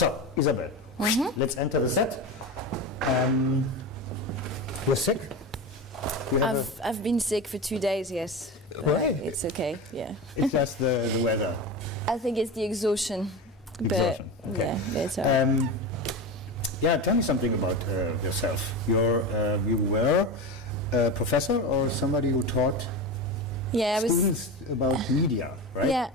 So, Isabelle, let's enter the set. You're sick? I've been sick for 2 days, yes. Right. It's okay, yeah. It's just the weather. I think it's the exhaustion. Exhaustion, but okay. Yeah, it's all right. Yeah, tell me something about yourself. You were a professor or somebody who taught students about media, right? Yeah.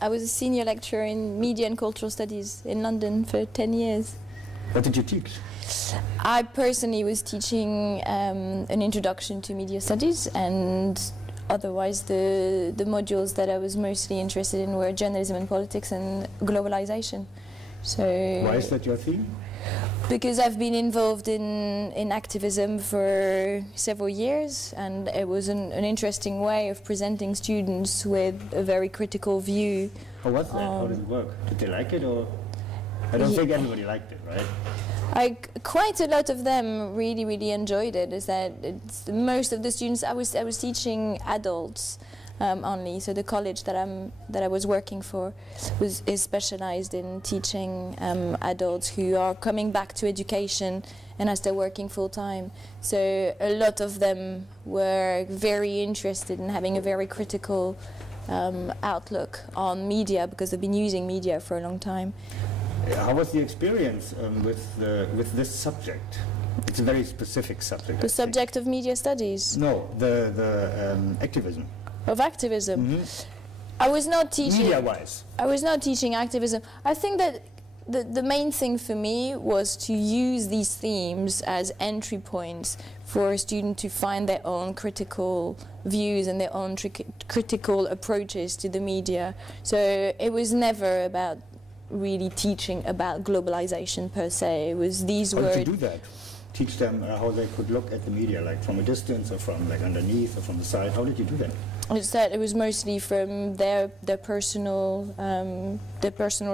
I was a senior lecturer in media and cultural studies in London for 10 years. What did you teach? I personally was teaching an introduction to media studies, and otherwise the modules that I was mostly interested in were journalism and politics and globalization. So why is that your theme? Because I've been involved in activism for several years, and it was an interesting way of presenting students with a very critical view. How was that? How did it work? Did they like it, or? I don't think everybody liked it, right? Quite a lot of them really enjoyed it. Is that most of the students I was teaching adults only. So the college that I was working for is specialized in teaching adults who are coming back to education and as they're working full time. So a lot of them were very interested in having a very critical outlook on media because they've been using media for a long time. How was the experience with this subject? It's a very specific subject. The subject of media studies? No, the activism. Of activism? I was not teaching... Media-wise. I was not teaching activism. I think that the main thing for me was to use these themes as entry points for a student to find their own critical views and their own critical approaches to the media. So it was never about really teaching about globalization per se. It was these words. How did you do that? Teach them how they could look at the media, like from a distance or from like underneath or from the side. How did you do that? It was mostly from their personal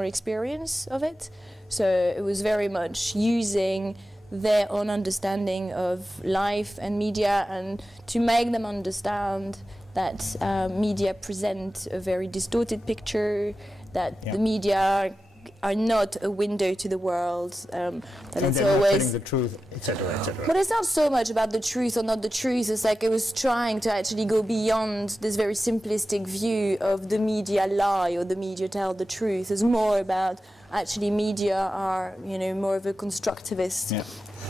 experience of it. So it was very much using their own understanding of life and media, and to make them understand that media present a very distorted picture, that the media are not a window to the world, that it's always the truth, etc., etc. But it's not so much about the truth or not the truth. It's like it was trying to actually go beyond this very simplistic view of the media lie or the media tell the truth. It's more about actually media are, more of a constructivist. Yeah.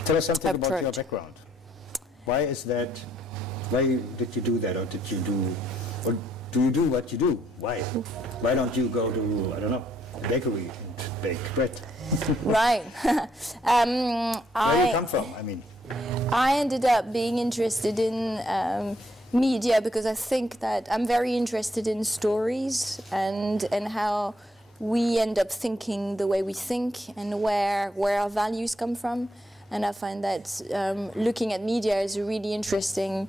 Tell us something about your background. Why is that? Why did you do that, or did you do, or do you do what you do? Why? Why don't you go to, I don't know, a bakery and bake bread? Right. Where do you come from? I mean, I ended up being interested in media because I think that I'm very interested in stories and how we end up thinking the way we think and where our values come from. And I find that looking at media is a really interesting.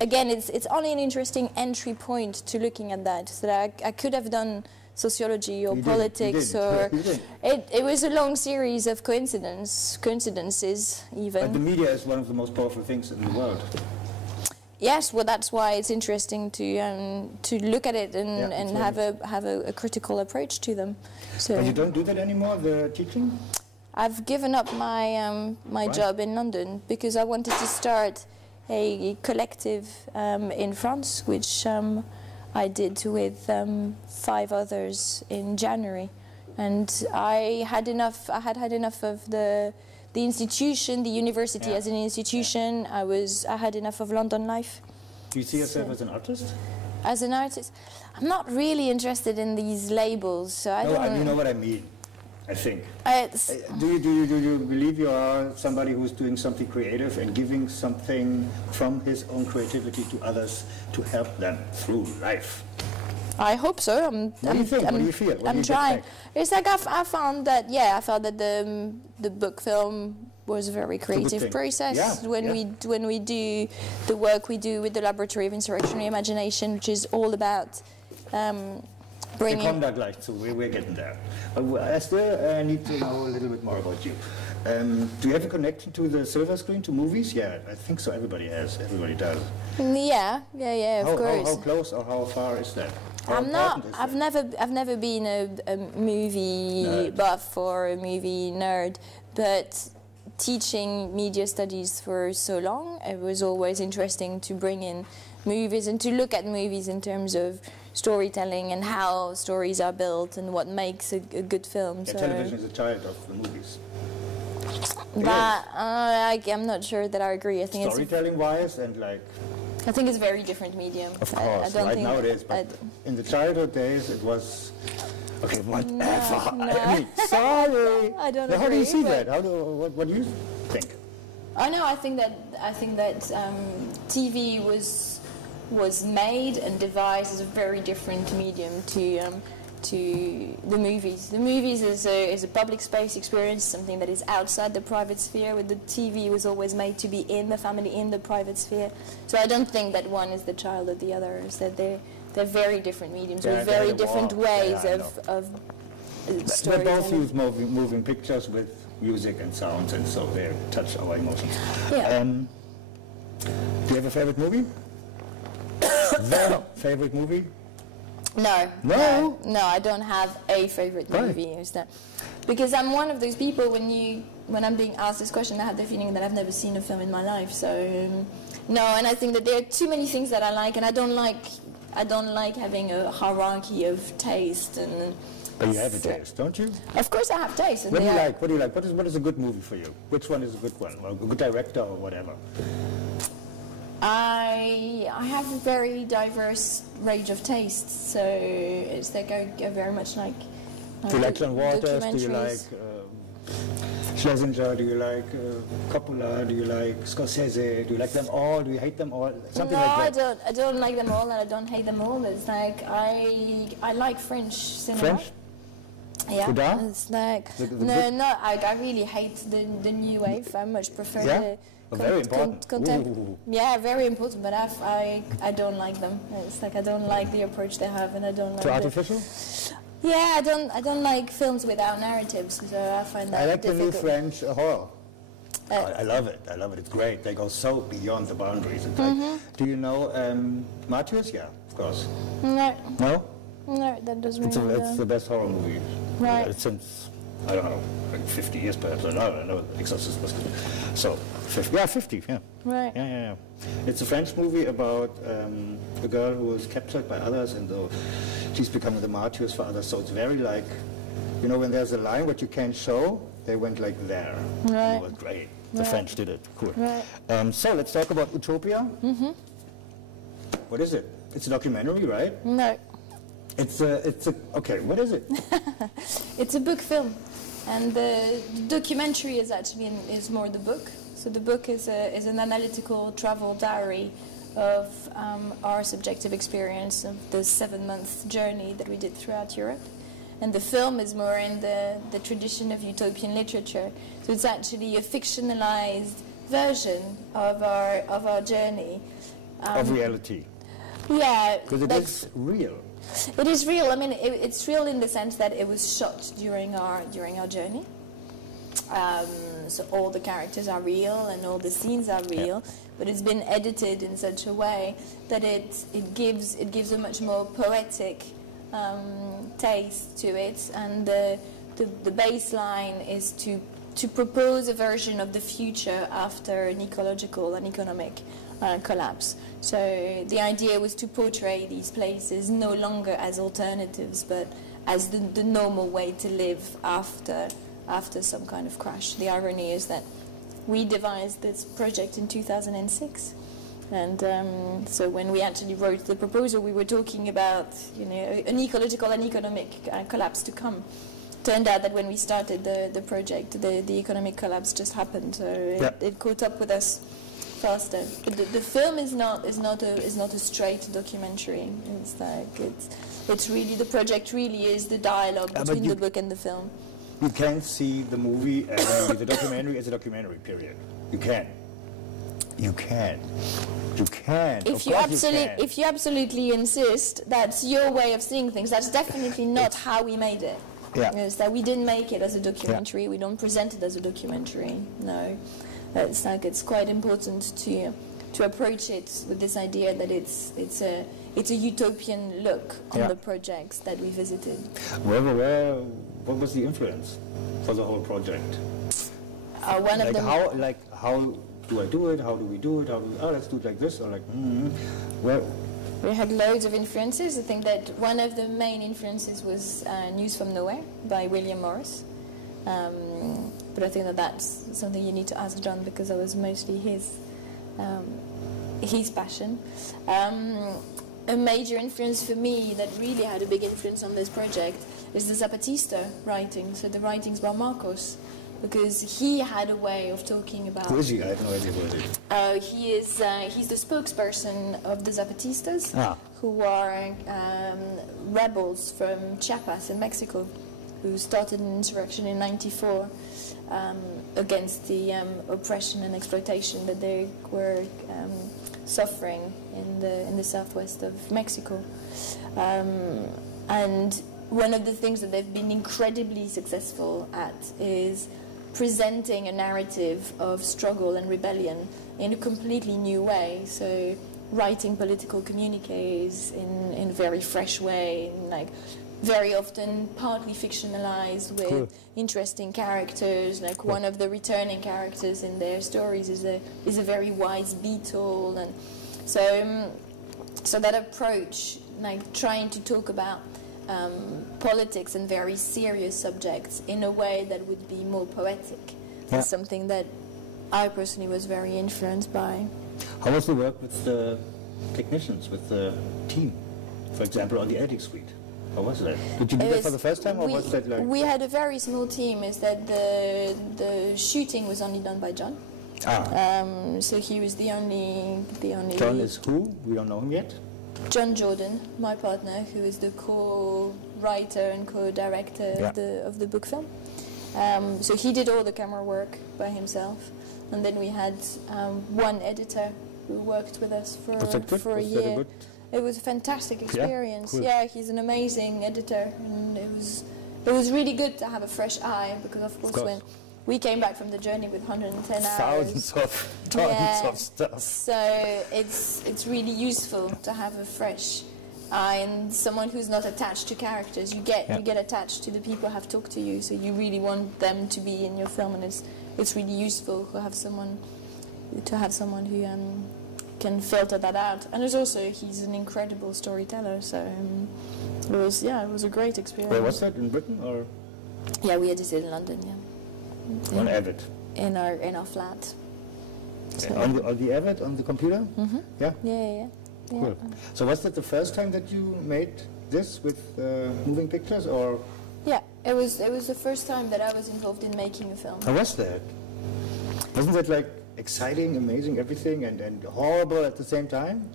Again, it's only an interesting entry point to looking at that. So that I could have done sociology or politics, or it was a long series of coincidences even. But the media is one of the most powerful things in the world. Yes, well, that's why it's interesting to look at it and have a critical approach to them. So. But you don't do that anymore, the teaching? I've given up my my job in London because I wanted to start a collective in France, which I did with 5 others in January, and I had enough. I had enough of the institution, the university as an institution. I had enough of London life. Do you see yourself as an artist? As an artist, I'm not really interested in these labels. So I don't. You know what I mean. I think. Do you believe you are somebody who's doing something creative and giving something from his own creativity to others to help them through life? I hope so. What do you think? What do you feel? I'm trying. It's like I found that I felt that the book film was a very creative process. When we do the work we do with the Laboratory of Insurrectionary Imagination, which is all about. The conduct light, so we're getting there. I still need to know a little bit more about you. Do you have a connection to the silver screen, to movies? Yeah, I think so. Everybody has. Everybody does. Yeah, of course. How close or how far is that? I've never been a movie nerd. buff or a movie nerd, but teaching media studies for so long, it was always interesting to bring in movies and to look at movies in terms of storytelling and how stories are built and what makes a good film. Yeah, so television is a child of the movies. but I'm not sure that I agree. I think Storytelling-wise and like... I think it's a very different medium. Of course, I don't right think now it is, but in the childhood days it was... Okay, whatever. No. I mean, sorry. I don't now, how do you agree, see but- that? What do you think? I think that TV was made and devised as a very different medium to the movies. The movies is a public space experience, something that is outside the private sphere. With the TV, was always made to be in the family, in the private sphere. So I don't think that one is the child of the other. Is that they're very different mediums with very different ways of They storytelling. both use moving pictures with music and sounds, and so they touch our emotions. Yeah. Do you have a favorite movie? Favorite movie? No, I don't have a favorite Right. movie. Is that because I'm one of those people when I'm being asked this question, I have the feeling that I've never seen a film in my life. So no, and I think that there are too many things that I like, and I don't like having a hierarchy of taste. And But you have a taste, don't you? of course, I have taste. And What do you like? What do you like? What is a good movie for you? Which one is a good one? Or a good director or whatever? I have a very diverse range of tastes, so it's like I very much like. Do you like John Waters? Do you like documentaries. Schlesinger? Do you like Coppola? Do you like Scorsese? Do you like them all? Do you hate them all? Something like that. I don't like them all, and I don't hate them all. It's like I like French cinema. French? Yeah, Godard? it's like The no. I really hate the new wave. I much prefer Yeah? the Very important. Ooh. Yeah, very important. But I don't like them. It's like I don't like the approach they have, and I don't like. Too artificial? Yeah, I don't like films without narratives. So I find that I like difficult. the new French horror. I love it. I love it. It's great. They go so beyond the boundaries. It's like, do you know Martyrs? Yeah, of course. No, No? that doesn't. It's the best horror movie. Right. Since, I don't know, like 50 years perhaps. I don't know. Exorcist was good. So, 50. Yeah, 50, yeah. Right. Yeah. It's a French movie about a girl who was captured by others, and she's becoming the martyrs for others. So it's very like, you know, when there's a line what you can't show, they went like there. Right. It was great. The Right. French did it. Cool. Right. So let's talk about Utopia. Mm-hmm. What is it? It's a documentary, right? No. It's a okay, what is it? It's a book film, and the documentary is more the book. So the book is an analytical travel diary of our subjective experience of the 7-month journey that we did throughout Europe. And the film is more in the tradition of utopian literature. So it's actually a fictionalized version of our journey. Of reality. Yeah, Because it is real. It is real. I mean, it's real in the sense that it was shot during our journey. So all the characters are real and all the scenes are real, but it's been edited in such a way that it gives a much more poetic taste to it, and the baseline is to propose a version of the future after an ecological and economic collapse. So the idea was to portray these places no longer as alternatives, but as the normal way to live after some kind of crash. The irony is that we devised this project in 2006, and so when we actually wrote the proposal, we were talking about an ecological and economic collapse to come. Turned out that when we started the project, the economic collapse just happened, so it caught up with us faster. But the film is not a straight documentary. It's like it's really, the project really is the dialogue between the book and the film. You can't see the movie as the documentary as a documentary, period. You can. You can. You can. If you absolutely insist, that's your way of seeing things. That's definitely not how we made it. Yeah. It's that we didn't make it as a documentary. We don't present it as a documentary. No. It's like it's quite important to approach it with this idea that it's a utopian look on the projects that we visited. What was the influence for the whole project? One of them. How do I do it? How do we do it? Let's do it like this, or like, where? We had loads of influences. I think that one of the main influences was News from Nowhere by William Morris. But I think that that's something you need to ask John, because that was mostly his passion. A major influence for me that really had a big influence on this project is the Zapatista writing, so the writings by Marcos, because he had a way of talking about... Who is he? I have no idea who he is. He's the spokesperson of the Zapatistas, who are rebels from Chiapas in Mexico, who started an insurrection in '94 against the oppression and exploitation that they were suffering in the southwest of Mexico. And one of the things that they've been incredibly successful at is presenting a narrative of struggle and rebellion in a completely new way. So writing political communiques in a very fresh way, like very often partly fictionalized with interesting characters. Like one of the returning characters in their stories is a very wise beetle, and so that approach, like trying to talk about politics and very serious subjects in a way that would be more poetic, is something that I personally was very influenced by. How was the work with the technicians, with the team, for example, on the attic suite? How was that? Did you do that for the first time, or was that like... We had a very small team. Is that the shooting was only done by John. So he was the only John is who? We don't know him yet? John Jordan, my partner, who is the co-writer and co-director of the book film. So he did all the camera work by himself, and then we had one editor who worked with us for a year. It was a fantastic experience. Yeah, he's an amazing editor, and it was really good to have a fresh eye, because of course when we came back from the journey with 110 hours. Thousands of tons of stuff. So it's really useful to have a fresh eye and someone who's not attached to characters. You get attached to the people who have talked to you, so you really want them to be in your film, and it's really useful to have someone who can filter that out. And there's also, he's an incredible storyteller, so it was a great experience. Where was that, in Britain, or? Yeah, we edited in London, On Avid? In our flat. So on the Avid, on the computer? Mm-hmm. Yeah? Cool. So was that the first time that you made this with moving pictures, or? Yeah, it was the first time that I was involved in making a film. How was that? Wasn't that like exciting, amazing, everything, and horrible at the same time?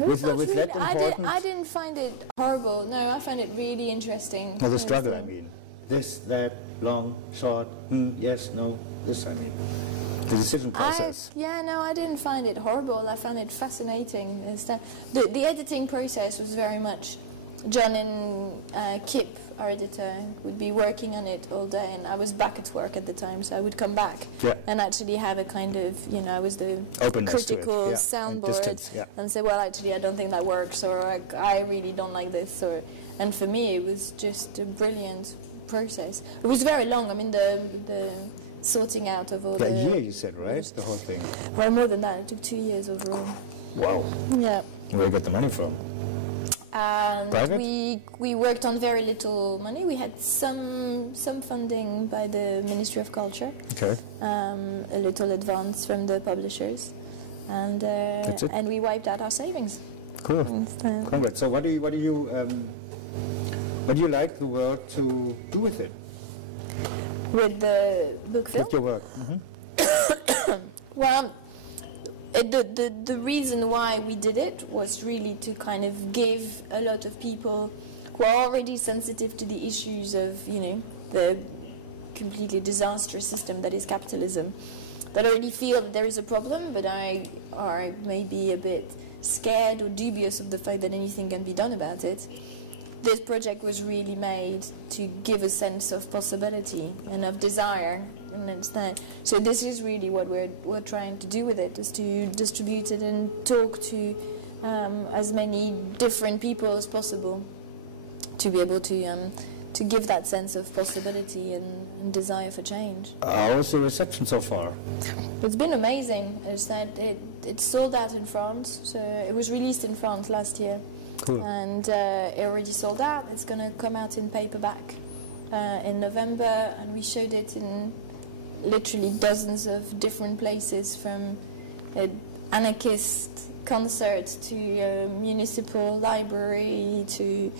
I didn't find it horrible. No, I found it really interesting. No, the struggle, I mean. This, that, long, short, yes, no, this, I mean. The decision process. I didn't find it horrible. I found it fascinating. The editing process was very much... John and Kip, our editor, would be working on it all day, and I was back at work at the time, so I would come back and actually have a kind of, I was the critical soundboard and say, well, actually, I don't think that works, or I really don't like this, and for me, it was just a brilliant process. It was very long. I mean, the sorting out of all the... A year, you said, right? The whole thing. Well, more than that. It took 2 years overall. Wow. Yeah. Where you got the money from? Private? We worked on very little money. We had some funding by the Ministry of Culture. Okay. A little advance from the publishers, and we wiped out our savings. Cool. Congrats. So what do you like the world to do with it? With the book film? With your work. Mm-hmm. Well, the reason why we did it was really to kind of give a lot of people who are already sensitive to the issues of, the completely disastrous system that is capitalism, that already feel that there is a problem, but are maybe a bit scared or dubious of the fact that anything can be done about it. This project was really made to give a sense of possibility and of desire and it's that. So this is really what we're trying to do with it, is to distribute it and talk to as many different people as possible, to be able to give that sense of possibility and desire for change. How was the reception so far? It's been amazing. It's that it's sold out in France, so it was released in France last year. Cool. And it already sold out. It's going to come out in paperback in November, and we showed it in literally dozens of different places, from anarchist concert to municipal library to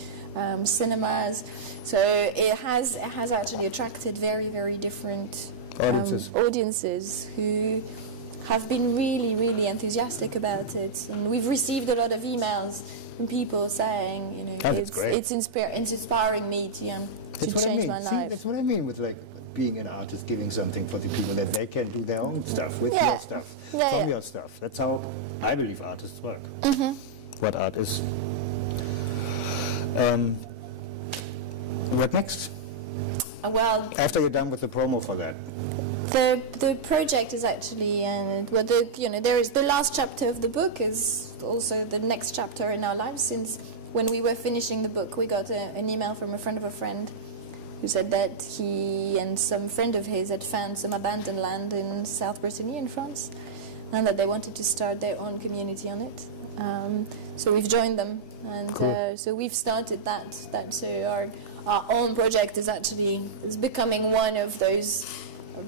cinemas. So it has actually attracted very, very different audiences who have been really, really enthusiastic about it. And we've received a lot of emails from people saying, you know, it's inspiring me to change my life. See, that's what I mean with like being an artist, giving something for the people that they can do their own stuff with your stuff, from your stuff. That's how I believe artists work. What art is. What next? Well, after you're done with the promo for that. The project is actually, there is the last chapter of the book is also the next chapter in our lives. Since when we were finishing the book, we got an email from a friend of a friend who said that he and some friend of his had found some abandoned land in South Brittany in France, and that they wanted to start their own community on it. So we've joined them, and cool. So we've started that. So our own project is becoming one of those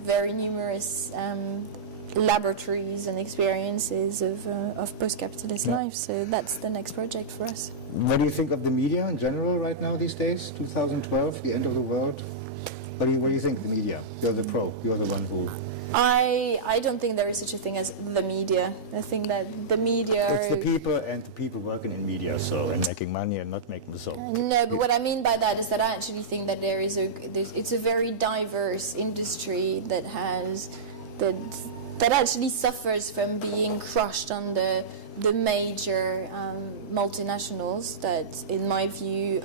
very numerous laboratories and experiences of post-capitalist life. So that's the next project for us. What do you think of the media in general right now these days? 2012, the end of the world. What do you think of the media? You're the pro. You're the one who... I don't think there is such a thing as the media. I think that the media... It's the people and the people working in media, so, and making money and not making so. No, but what I mean by that is that I actually think that it's a very diverse industry that actually suffers from being crushed under the major multinationals that, in my view,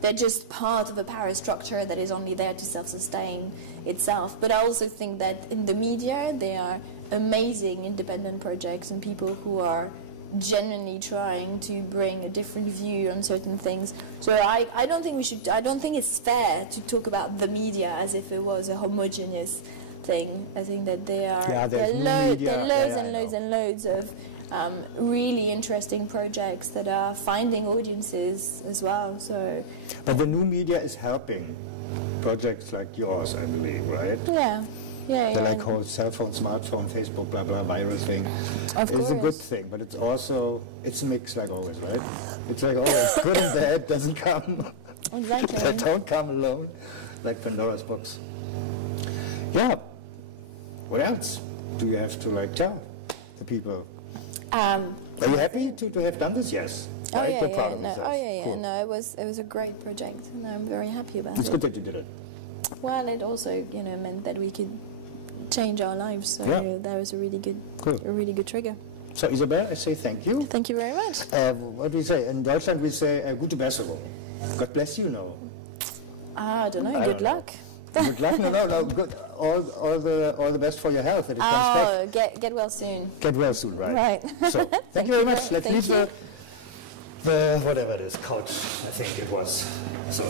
they're just part of a power structure that is only there to self-sustain itself. But I also think that in the media, there are amazing independent projects and people who are genuinely trying to bring a different view on certain things. So I don't think it's fair to talk about the media as if it was a homogeneous thing. I think that there are loads and loads of really interesting projects that are finding audiences as well. So, but the new media is helping projects like yours, I believe, right? Yeah. The like whole cell phone, smartphone, Facebook, blah blah, virus thing. Of course. It's a good thing, but it's also a mix like always, right? It's like always good and bad doesn't come. Exactly. They don't come alone, like Pandora's box. Yeah. What else do you have to like tell the people? Are you happy to have done this? Yes. Right? You're proud of yourself. Cool. No, it was a great project, and I'm very happy about it. It's good that you did it. Well, it also, meant that we could change our lives. So that was a really good trigger. So Isabelle, I say thank you. Thank you very much. What do we say? In Deutschland we say gute Besserung. God bless you, no? I don't know. Good luck. Good luck? No. Good. All the best for your health. That it comes back. Get well soon. Get well soon, right? Right. So thank you very much. Let's leave the whatever it is, couch. I think it was. So.